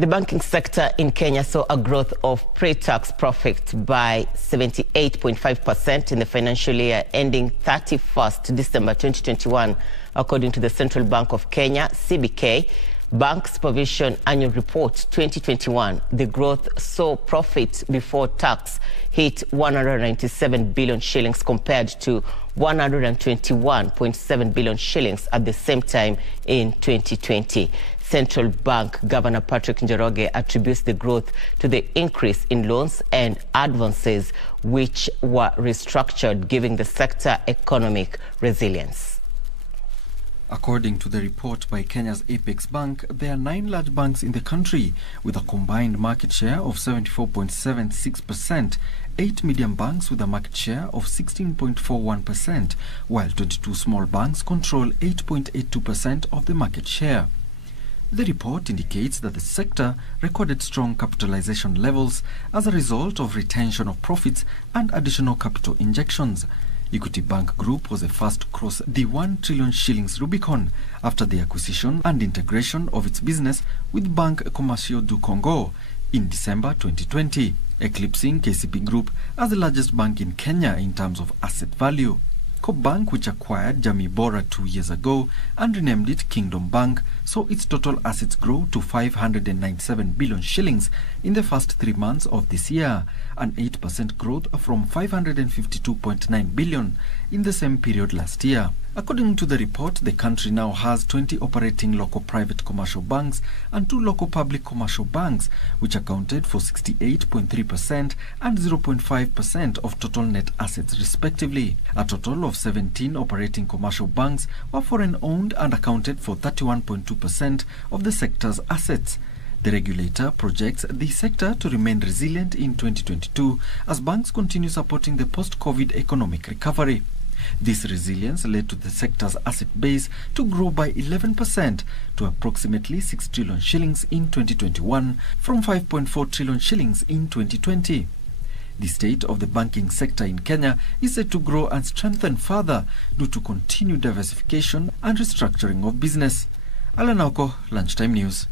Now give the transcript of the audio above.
The banking sector in Kenya saw a growth of pre-tax profit by 78.5% in the financial year ending 31st December 2021, according to the Central Bank of Kenya, CBK. Bank Supervision Annual Report 2021, the growth saw profit before tax hit 197 billion shillings compared to 121.7 billion shillings at the same time in 2020. Central Bank Governor Patrick Njoroge attributes the growth to the increase in loans and advances which were restructured, giving the sector economic resilience. According to the report by Kenya's Apex Bank, there are 9 large banks in the country with a combined market share of 74.76%, 8 medium banks with a market share of 16.41%, while 22 small banks control 8.82% of the market share. The report indicates that the sector recorded strong capitalization levels as a result of retention of profits and additional capital injections. Equity Bank Group was the first to cross the 1 trillion shillings Rubicon after the acquisition and integration of its business with Banque Commerciale du Congo in December 2020, eclipsing KCB Group as the largest bank in Kenya in terms of asset value. Coop Bank, which acquired Jamii Bora 2 years ago and renamed it Kingdom Bank, saw its total assets grow to 597 billion shillings in the first 3 months of this year, an 8% growth from 552.9 billion in the same period last year. According to the report, the country now has 20 operating local private commercial banks and 2 local public commercial banks, which accounted for 68.3% and 0.5% of total net assets respectively. A total of 17 operating commercial banks were foreign-owned and accounted for 31.2% of the sector's assets. The regulator projects the sector to remain resilient in 2022 as banks continue supporting the post-COVID economic recovery. This resilience led to the sector's asset base to grow by 11% to approximately 6 trillion shillings in 2021 from 5.4 trillion shillings in 2020. The state of the banking sector in Kenya is set to grow and strengthen further due to continued diversification and restructuring of business. Alan Auko, Lunchtime News.